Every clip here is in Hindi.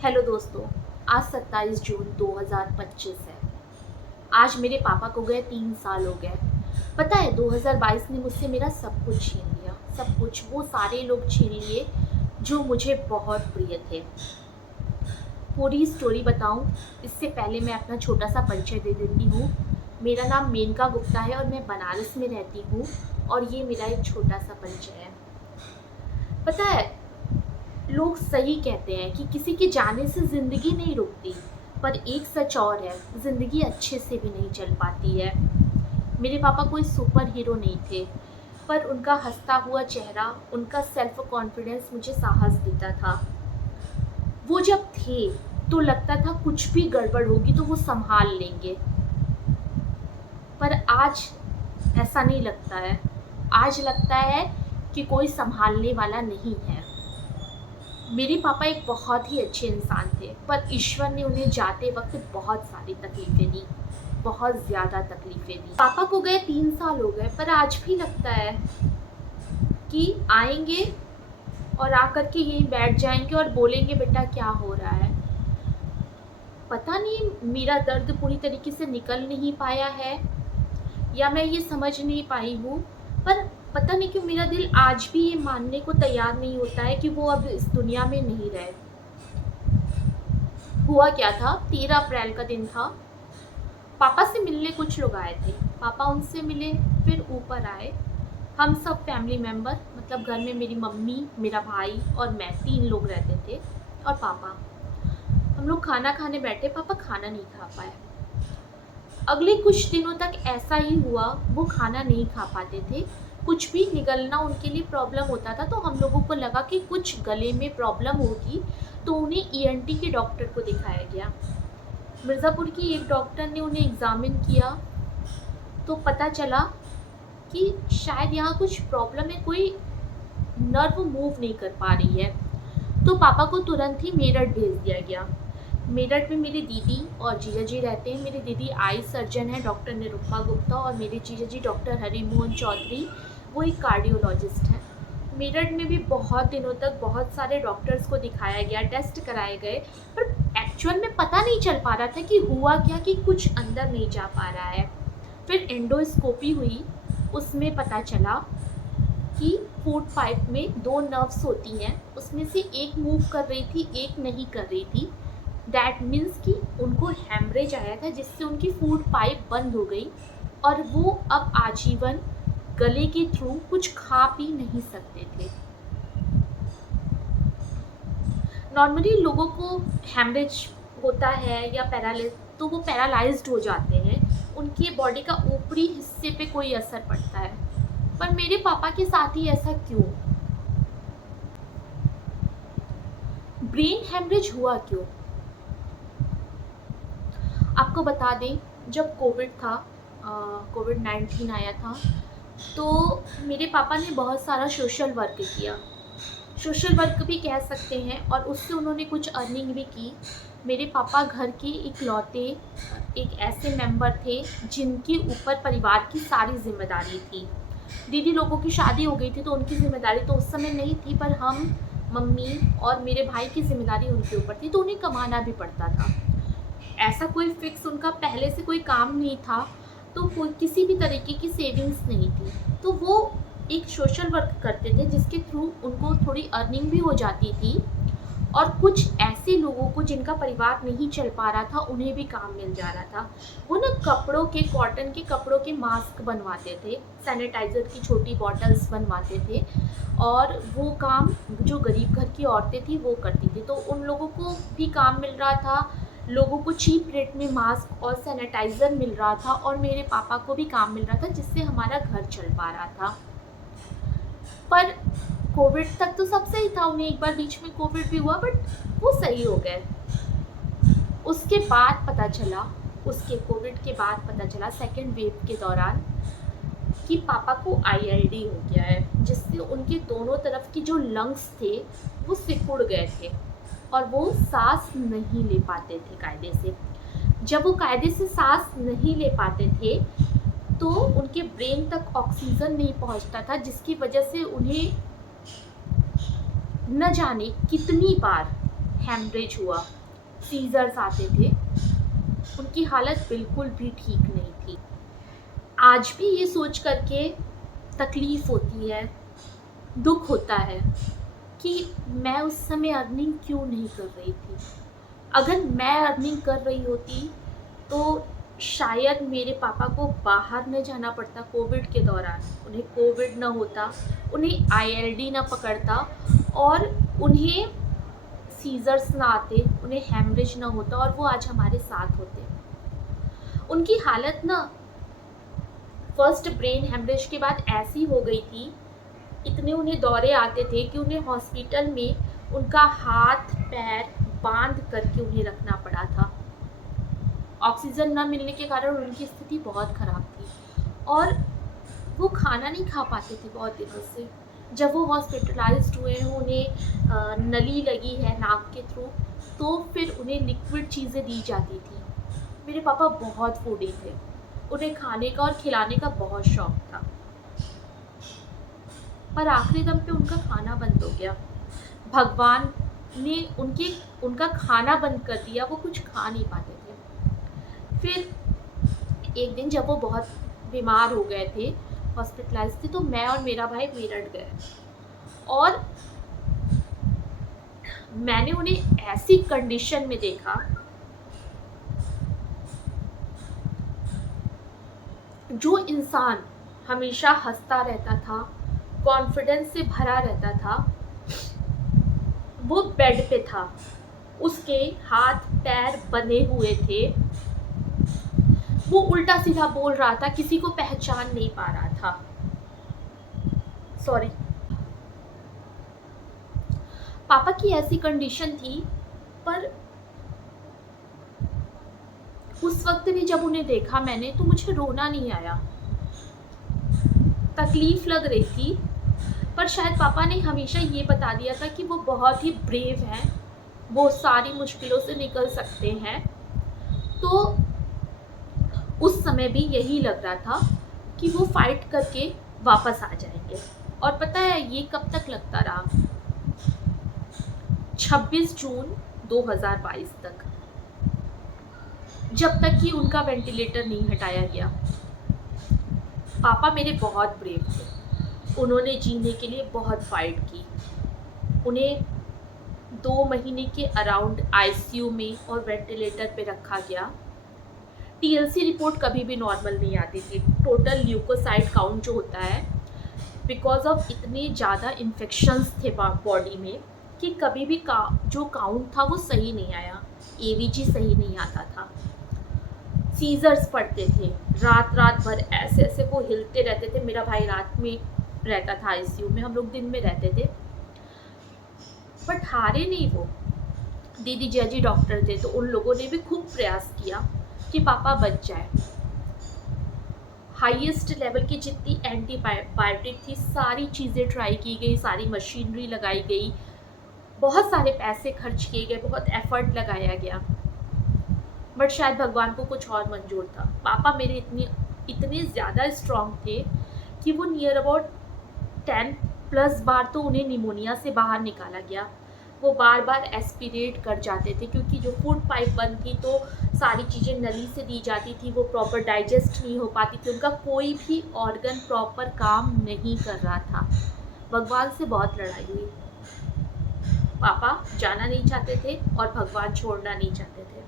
हेलो दोस्तों। आज 27 जून 2025 है। आज मेरे पापा को गए 3 साल हो गए। पता है 2022 ने मुझसे मेरा सब कुछ छीन लिया। सब कुछ, वो सारे लोग छीन लिए जो मुझे बहुत प्रिय थे। पूरी स्टोरी बताऊं इससे पहले मैं अपना छोटा सा परिचय दे देती हूँ। मेरा नाम मेनका गुप्ता है और मैं बनारस में रहती हूँ और ये मेरा एक छोटा सा परिचय है। पता है, लोग सही कहते हैं कि किसी के जाने से ज़िंदगी नहीं रुकती, पर एक सच और है, ज़िंदगी अच्छे से भी नहीं चल पाती है। मेरे पापा कोई सुपर हीरो नहीं थे, पर उनका हंसता हुआ चेहरा, उनका सेल्फ कॉन्फिडेंस मुझे साहस देता था। वो जब थे तो लगता था कुछ भी गड़बड़ होगी तो वो संभाल लेंगे, पर आज ऐसा नहीं लगता है। आज लगता है कि कोई संभालने वाला नहीं है। मेरे पापा एक बहुत ही अच्छे इंसान थे, पर ईश्वर ने उन्हें जाते वक्त बहुत सारी तकलीफ़ें दी, बहुत ज़्यादा तकलीफ़ें दी। पापा को गए 3 साल हो गए, पर आज भी लगता है कि आएंगे और आकर के यहीं बैठ जाएंगे और बोलेंगे बेटा क्या हो रहा है। पता नहीं मेरा दर्द पूरी तरीके से निकल नहीं पाया है या मैं ये समझ नहीं पाई हूँ, पर पता नहीं क्यों मेरा दिल आज भी ये मानने को तैयार नहीं होता है कि वो अब इस दुनिया में नहीं रहे। हुआ क्या था, 13 अप्रैल का दिन था। पापा से मिलने कुछ लोग आए थे। पापा उनसे मिले, फिर ऊपर आए। हम सब फैमिली मेम्बर, मतलब घर में मेरी मम्मी, मेरा भाई और मैं, 3 लोग रहते थे और पापा। हम लोग खाना खाने बैठे, पापा खाना नहीं खा पाए। अगले कुछ दिनों तक ऐसा ही हुआ, वो खाना नहीं खा पाते थे। कुछ भी निगलना उनके लिए प्रॉब्लम होता था, तो हम लोगों को लगा कि कुछ गले में प्रॉब्लम होगी, तो उन्हें ईएनटी के डॉक्टर को दिखाया गया। मिर्ज़ापुर की एक डॉक्टर ने उन्हें एग्ज़ामिन किया तो पता चला कि शायद यहाँ कुछ प्रॉब्लम है, कोई नर्व मूव नहीं कर पा रही है। तो पापा को तुरंत ही मेरठ भेज दिया गया। मेरठ में मेरी दीदी और जीजा जी रहते हैं। मेरी दीदी आई सर्जन है, डॉक्टर निरुपमा गुप्ता, और मेरे जीजा जी डॉक्टर हरिमोहन चौधरी, वो एक कार्डियोलॉजिस्ट हैं। मेरठ में भी बहुत दिनों तक बहुत सारे डॉक्टर्स को दिखाया गया, टेस्ट कराए गए, पर एक्चुअल में पता नहीं चल पा रहा था कि हुआ क्या, कि कुछ अंदर नहीं जा पा रहा है। फिर एंडोस्कोपी हुई, उसमें पता चला कि फूड पाइप में 2 नर्व्स होती हैं, उसमें से एक मूव कर रही थी, एक नहीं कर रही थी। दैट मीन्स कि उनको हेमरेज आया था, जिससे उनकी फूड पाइप बंद हो गई और वो अब आजीवन गले के थ्रू कुछ खा पी नहीं सकते थे। नॉर्मली लोगों को हेमरेज होता है या पैरालिस, तो वो पैरालाइज्ड हो जाते हैं, उनकी बॉडी का ऊपरी हिस्से पे कोई असर पड़ता है। पर मेरे पापा के साथ ही ऐसा क्यों? ब्रेन हेमरेज हुआ क्यों? आपको बता दें, जब कोविड था, कोविड-19 आया था, तो मेरे पापा ने बहुत सारा सोशल वर्क किया। सोशल वर्क भी कह सकते हैं, और उससे उन्होंने कुछ अर्निंग भी की। मेरे पापा घर के इकलौते एक ऐसे मेंबर थे जिनके ऊपर परिवार की सारी जिम्मेदारी थी। दीदी लोगों की शादी हो गई थी तो उनकी जिम्मेदारी तो उस समय नहीं थी, पर हम, मम्मी और मेरे भाई की जिम्मेदारी उनके ऊपर थी, तो उन्हें कमाना भी पड़ता था। ऐसा कोई फिक्स उनका पहले से कोई काम नहीं था, तो कोई किसी भी तरीके की सेविंग्स नहीं थी। तो वो एक सोशल वर्क करते थे जिसके थ्रू उनको थोड़ी अर्निंग भी हो जाती थी, और कुछ ऐसे लोगों को जिनका परिवार नहीं चल पा रहा था उन्हें भी काम मिल जा रहा था। वो ना कपड़ों के, कॉटन के कपड़ों के मास्क बनवाते थे, सैनिटाइज़र की छोटी बॉटल्स बनवाते थे, और वो काम जो गरीब घर की औरतें थी वो करती थी। तो उन लोगों को भी काम मिल रहा था, लोगों को चीप रेट में मास्क और सैनिटाइज़र मिल रहा था, और मेरे पापा को भी काम मिल रहा था, जिससे हमारा घर चल पा रहा था। पर कोविड तक तो सब सही था, उन्हें एक बार बीच में कोविड भी हुआ, बट वो सही हो गए। उसके बाद पता चला, उसके कोविड के बाद पता चला सेकेंड वेव के दौरान कि पापा को आईएलडी हो गया है, जिससे उनके दोनों तरफ की जो लंग्स थे वो सिकुड़ गए थे और वो सांस नहीं ले पाते थे कायदे से। जब वो कायदे से सांस नहीं ले पाते थे तो उनके ब्रेन तक ऑक्सीजन नहीं पहुंचता था, जिसकी वजह से उन्हें न जाने कितनी बार हेमरेज हुआ, सीजर्स आते थे। उनकी हालत बिल्कुल भी ठीक नहीं थी। आज भी ये सोच करके तकलीफ़ होती है, दुःख होता है कि मैं उस समय अर्निंग क्यों नहीं कर रही थी। अगर मैं अर्निंग कर रही होती तो शायद मेरे पापा को बाहर न जाना पड़ता कोविड के दौरान, उन्हें कोविड न होता, उन्हें आईएलडी ना पकड़ता और उन्हें सीजर्स ना आते, उन्हें हेमरेज ना होता और वो आज हमारे साथ होते। उनकी हालत ना फर्स्ट ब्रेन हेमरेज के बाद ऐसी हो गई थी, इतने उन्हें दौरे आते थे कि उन्हें हॉस्पिटल में उनका हाथ पैर बांध करके उन्हें रखना पड़ा था। ऑक्सीजन न मिलने के कारण उनकी स्थिति बहुत ख़राब थी और वो खाना नहीं खा पाते थे बहुत दिनों से। जब वो हॉस्पिटलाइज्ड हुए हैं, उन्हें नली लगी है नाक के थ्रू, तो फिर उन्हें लिक्विड चीज़ें दी जाती थी। मेरे पापा बहुत फूडी थे, उन्हें खाने का और खिलाने का बहुत शौक था, पर आखिरी दम पे उनका खाना बंद हो गया। भगवान ने उनका खाना बंद कर दिया, वो कुछ खा नहीं पाते थे। फिर एक दिन जब वो बहुत बीमार हो गए थे, हॉस्पिटलाइज थे, तो मैं और मेरा भाई मेरठ गए और मैंने उन्हें ऐसी कंडीशन में देखा जो इंसान हमेशा हंसता रहता था, कॉन्फिडेंस से भरा रहता था, वो बेड पे था, उसके हाथ पैर बंधे हुए थे, वो उल्टा सीधा बोल रहा था, किसी को पहचान नहीं पा रहा था। सॉरी, पापा की ऐसी कंडीशन थी, पर उस वक्त भी जब उन्हें देखा मैंने तो मुझे रोना नहीं आया, तकलीफ लग रही थी, पर शायद पापा ने हमेशा ये बता दिया था कि वो बहुत ही ब्रेव हैं, वो सारी मुश्किलों से निकल सकते हैं। तो उस समय भी यही लग रहा था कि वो फाइट करके वापस आ जाएंगे। और पता है ये कब तक लगता रहा? 26 जून 2022 तक, जब तक कि उनका वेंटिलेटर नहीं हटाया गया। पापा मेरे बहुत ब्रेव थे, उन्होंने जीने के लिए बहुत फाइट की। उन्हें 2 महीने के अराउंड आईसीयू में और वेंटिलेटर पे रखा गया। टीएलसी रिपोर्ट कभी भी नॉर्मल नहीं आती थी, टोटल ल्यूकोसाइट काउंट जो होता है, बिकॉज ऑफ इतने ज़्यादा इन्फेक्शंस थे बॉडी में कि कभी भी जो काउंट था वो सही नहीं आया, एवीजी सही नहीं आता था। सीजर्स पड़ते थे, रात भर ऐसे ऐसे वो हिलते रहते थे। मेरा भाई रात में रहता था आईसीयू में, हम लोग दिन में रहते थे, बट हारे नहीं वो। दीदी जैजी डॉक्टर थे, तो उन लोगों ने भी खूब प्रयास किया कि पापा बच जाए। हाईएस्ट लेवल की जितनी एंटीबायोटिक थी, सारी चीज़ें ट्राई की गई, सारी मशीनरी लगाई गई, बहुत सारे पैसे खर्च किए गए, बहुत एफर्ट लगाया गया, बट शायद भगवान को कुछ और मंजूर था। पापा मेरे इतने ज़्यादा स्ट्रॉन्ग थे कि वो नियर अबाउट 10+ बार तो उन्हें निमोनिया से बाहर निकाला गया। वो बार बार एस्पिरेट कर जाते थे, क्योंकि जो फूड पाइप बंद थी तो सारी चीज़ें नली से दी जाती थी, वो प्रॉपर डाइजेस्ट नहीं हो पाती थी, उनका कोई भी ऑर्गन प्रॉपर काम नहीं कर रहा था। भगवान से बहुत लड़ाई हुई। पापा जाना नहीं चाहते थे और भगवान छोड़ना नहीं चाहते थे,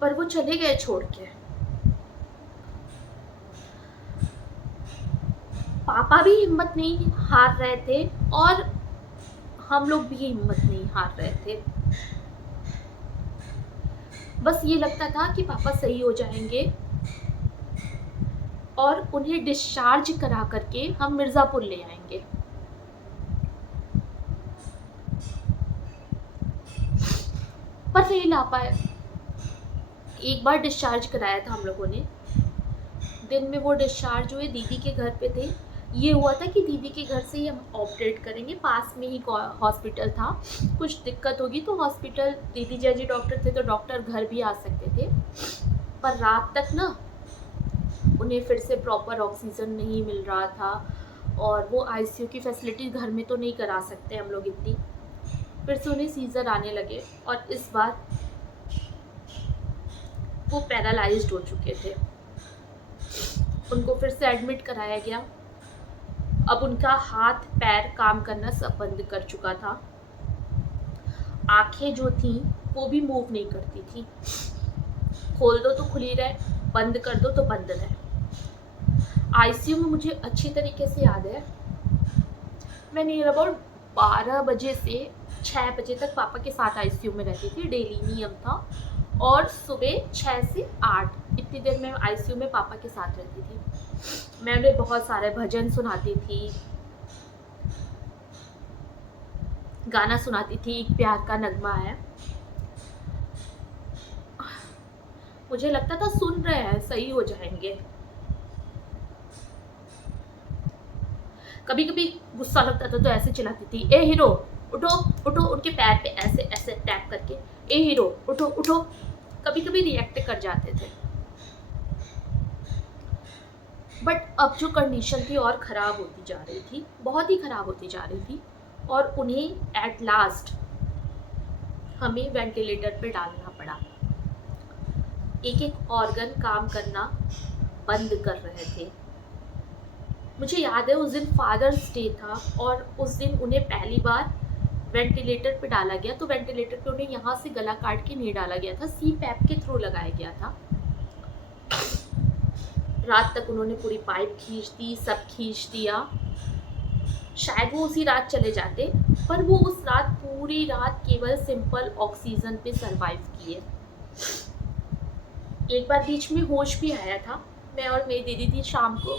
पर वो चले गए छोड़ के। पापा भी हिम्मत नहीं हार रहे थे और हम लोग भी हिम्मत नहीं हार रहे थे। बस ये लगता था कि पापा सही हो जाएंगे और उन्हें डिस्चार्ज करा करके हम मिर्ज़ापुर ले आएंगे। पर नहीं ला पाए। एक बार डिस्चार्ज कराया था हम लोगों ने, दिन में वो डिस्चार्ज हुए, दीदी के घर पे थे। ये हुआ था कि दीदी के घर से ही हम ऑपरेट करेंगे, पास में ही हॉस्पिटल था, कुछ दिक्कत होगी तो हॉस्पिटल, दीदी जैजी डॉक्टर थे तो डॉक्टर घर भी आ सकते थे, पर रात तक ना उन्हें फिर से प्रॉपर ऑक्सीजन नहीं मिल रहा था और वो आईसीयू की फैसिलिटी घर में तो नहीं करा सकते हम लोग इतनी। फिर से उन्हें सीज़र आने लगे और इस बार वो पैरालाइज्ड हो चुके थे। उनको फिर से एडमिट कराया गया। अब उनका हाथ पैर काम करना सब बंद कर चुका था। आंखें जो थी वो भी मूव नहीं करती थी। खोल दो तो खुली रहे, बंद कर दो तो बंद रहे। आईसीयू में मुझे अच्छी तरीके से याद है, मैं नियर अबाउट 12 बजे से 6 बजे तक पापा के साथ आईसीयू में रहती थी, डेली नियम था। और सुबह 6 से 8 इतनी देर मैं आईसीयू में पापा के साथ रहती थी। मैं उन्हें बहुत सारे भजन सुनाती थी, गाना सुनाती थी। एक प्यार का नगमा है, मुझे लगता था सुन रहे हैं, सही हो जाएंगे। कभी कभी गुस्सा लगता था तो ऐसे चिल्लाती थी, ए हीरो उठो उठो, उनके पैर पे ऐसे ऐसे टैप करके, ए हीरो उठो उठो। कभी कभी रिएक्ट कर जाते थे। बट अब जो कंडीशन थी और ख़राब होती जा रही थी, बहुत ही ख़राब होती जा रही थी। और उन्हें एट लास्ट हमें वेंटिलेटर पे डालना पड़ा। एक एक ऑर्गन काम करना बंद कर रहे थे। मुझे याद है उस दिन फादर्स डे था और उस दिन उन्हें पहली बार वेंटिलेटर पे डाला गया। तो वेंटिलेटर पे उन्हें यहाँ से गला काट के नहीं डाला गया था, सी पैप के थ्रू लगाया गया था। रात तक उन्होंने पूरी पाइप खींच दी, सब खींच दिया। शायद वो उसी रात चले जाते, पर वो उस रात पूरी रात केवल सिंपल ऑक्सीजन पे सरवाइव किए। एक बार बीच में होश भी आया था। मैं और मेरी दीदी थी शाम को,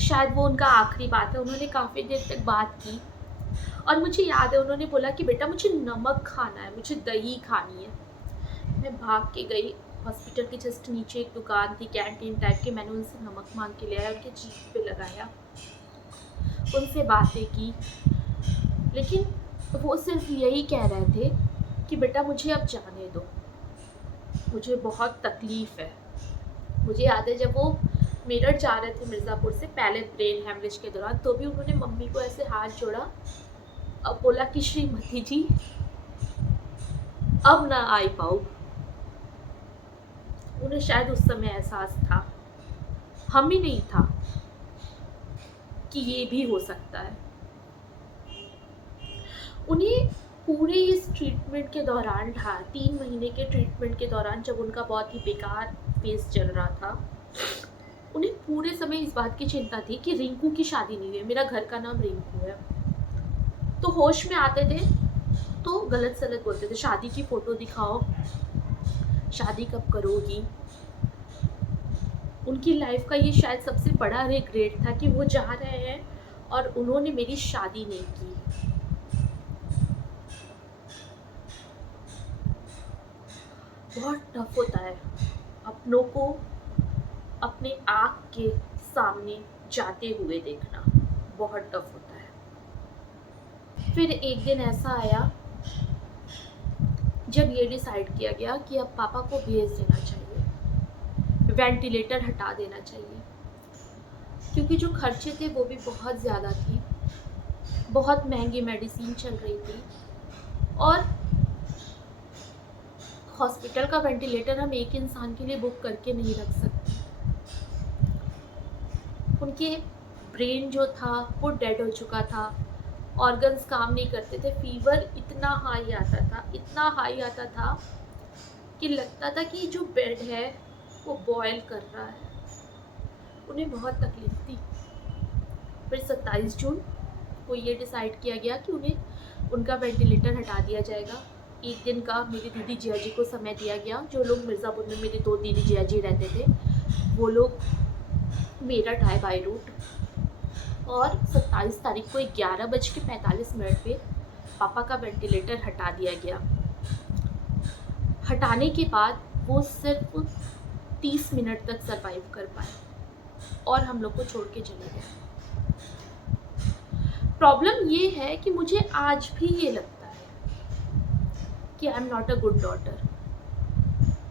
शायद वो उनका आखिरी बात है। उन्होंने काफ़ी देर तक बात की और मुझे याद है उन्होंने बोला कि बेटा मुझे नमक खाना है, मुझे दही खानी है। मैं भाग के गई, हॉस्पिटल के जस्ट नीचे एक दुकान थी कैंटीन टाइप की, मैंने उनसे नमक मांग के ले आया, उनके जीभ पे लगाया, उनसे बातें की। लेकिन वो सिर्फ यही कह रहे थे कि बेटा मुझे अब जाने दो, मुझे बहुत तकलीफ़ है। मुझे याद है जब वो मेरठ जा रहे थे मिर्ज़ापुर से, पहले ब्रेन हेमरेज के दौरान, तो भी उन्होंने मम्मी को ऐसे हाथ जोड़ा, अब बोला कि श्रीमती जी अब ना आ पाऊँ। उन्हें शायद उस समय एहसास था, हम ही नहीं था, कि ये भी हो सकता है। उन्हें पूरे इस ट्रीटमेंट के दौरान 3 महीने के ट्रीटमेंट के दौरान, जब उनका बहुत ही बेकार फेस चल रहा था, उन्हें पूरे समय इस बात की चिंता थी कि रिंकू की शादी नहीं हुई। मेरा घर का नाम रिंकू है। तो होश में आते थे तो गलत सलत बोलते थे, शादी की फ़ोटो दिखाओ, शादी कब करोगी। उनकी लाइफ का ये शायद सबसे बड़ा रिग्रेट था कि वो जा रहे हैं और उन्होंने मेरी शादी नहीं की। बहुत टफ होता है अपनों को अपने आँख के सामने जाते हुए देखना, बहुत टफ होता है। फिर एक दिन ऐसा आया जब ये डिसाइड किया गया कि अब पापा को भेज देना चाहिए, वेंटिलेटर हटा देना चाहिए, क्योंकि जो खर्चे थे वो भी बहुत ज़्यादा थी, बहुत महंगी मेडिसिन चल रही थी। और हॉस्पिटल का वेंटिलेटर हम एक इंसान के लिए बुक करके नहीं रख सकते। उनके ब्रेन जो था वो डेड हो चुका था, ऑर्गन्स काम नहीं करते थे, फीवर इतना हाई आता था, इतना हाई आता था कि लगता था कि जो बेड है वो बॉयल कर रहा है। उन्हें बहुत तकलीफ थी। फिर 27 जून को ये डिसाइड किया गया कि उन्हें उनका वेंटिलेटर हटा दिया जाएगा। एक दिन का मेरी दीदी जिया जी को समय दिया गया। जो लोग मिर्ज़ापुर में मेरी 2 दीदी जिया जी रहते थे, वो लोग मेरठ आए बाई रूट, और 27 तारीख को 11:45 पे पापा का वेंटिलेटर हटा दिया गया। हटाने के बाद वो सिर्फ 30 मिनट तक सरवाइव कर पाए और हम लोग को छोड़ के चले गए। प्रॉब्लम ये है कि मुझे आज भी ये लगता है कि I am not a good daughter.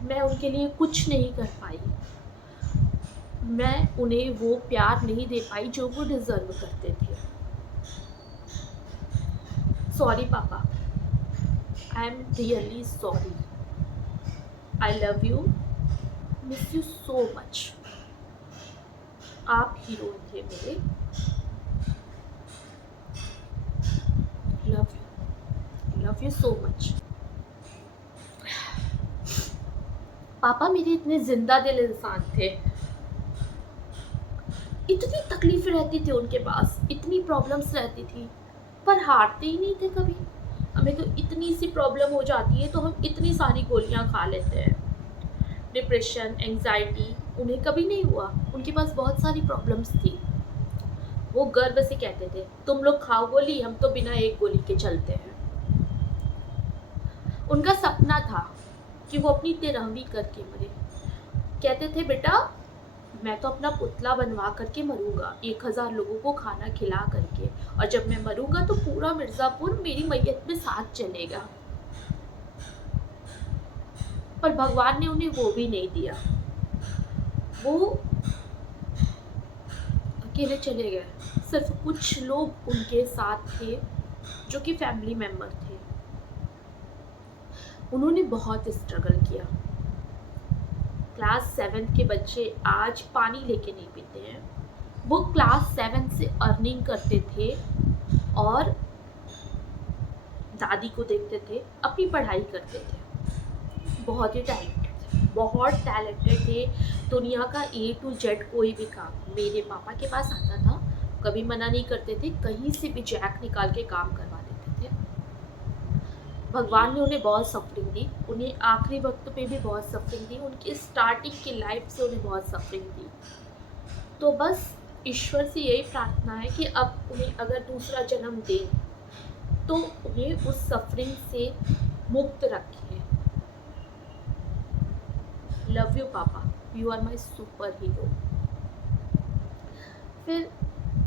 मैं उनके लिए कुछ नहीं कर पाई। मैं उन्हें वो प्यार नहीं दे पाई जो वो डिज़र्व करते थे। सॉरी पापा, I am really sorry. I love you, miss you so much. आप हीरो थे मेरे। Love you so much. पापा मेरे इतने जिंदा दिल इंसान थे। इतनी तकलीफें रहती थी उनके पास, इतनी प्रॉब्लम्स रहती थी, पर हारते ही नहीं थे कभी। हमें तो इतनी सी प्रॉब्लम हो जाती है तो हम इतनी सारी गोलियां खा लेते हैं। डिप्रेशन, एंजाइटी उन्हें कभी नहीं हुआ। उनके पास बहुत सारी प्रॉब्लम्स थी। वो गर्व से कहते थे, तुम लोग खाओ गोली, हम तो बिना एक गोली के चलते हैं। उनका सपना था कि वो अपनी 13वीं करके मरे। कहते थे, बेटा मैं तो अपना पुतला बनवा करके मरूंगा, 1000 लोगों को खाना खिला करके, और जब मैं मरूंगा तो पूरा मिर्जापुर मेरी मैयत में साथ चलेगा। पर भगवान ने उन्हें वो भी नहीं दिया। वो अकेले चले गए। सिर्फ कुछ लोग उनके साथ थे जो कि फैमिली मेंबर थे। उन्होंने बहुत स्ट्रगल किया। क्लास 7 के बच्चे आज पानी लेके नहीं पीते हैं। वो क्लास 7 से अर्निंग करते थे और दादी को देखते थे, अपनी पढ़ाई करते थे। बहुत ही टैलेंटेड थे। दुनिया का A to Z कोई भी काम मेरे पापा के पास आता था। कभी मना नहीं करते थे, कहीं से भी जैक निकाल के काम करवा देते थे। भगवान ने उन्हें बहुत सफरिंग दी, उन्हें आखिरी वक्त पे भी बहुत सफरिंग दी, उनकी स्टार्टिंग की लाइफ से उन्हें बहुत सफरिंग दी। तो बस ईश्वर से यही प्रार्थना है कि अब उन्हें अगर दूसरा जन्म दे तो उन्हें उस सफरिंग से मुक्त रखे। Love you papa, you are my superhero. फिर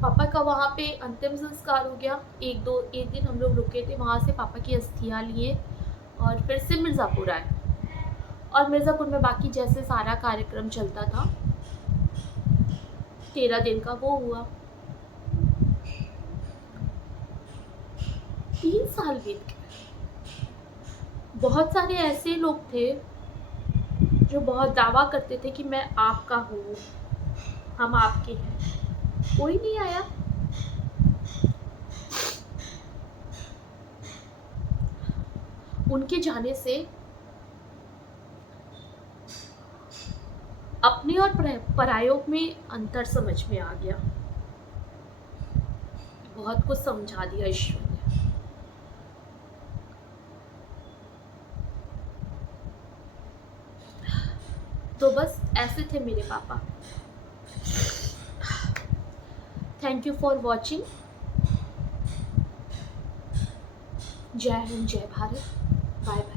पापा का वहाँ पे अंतिम संस्कार हो गया। एक दिन हम लोग रुके थे, वहाँ से पापा की अस्थियाँ लिए और फिर से मिर्ज़ापुर आए। और मिर्ज़ापुर में बाकी जैसे सारा कार्यक्रम चलता था, 13 दिन का वो हुआ। 3 साल बीत गए। बहुत सारे ऐसे लोग थे जो बहुत दावा करते थे कि मैं आपका हूँ, हम आपके हैं। कोई नहीं आया। उनके जाने से अपने और परायों में अंतर समझ में आ गया। बहुत कुछ समझा दिया ईश्वर ने। तो बस ऐसे थे मेरे पापा। Thank you for watching. जय हिंद, जय भारत। Bye bye.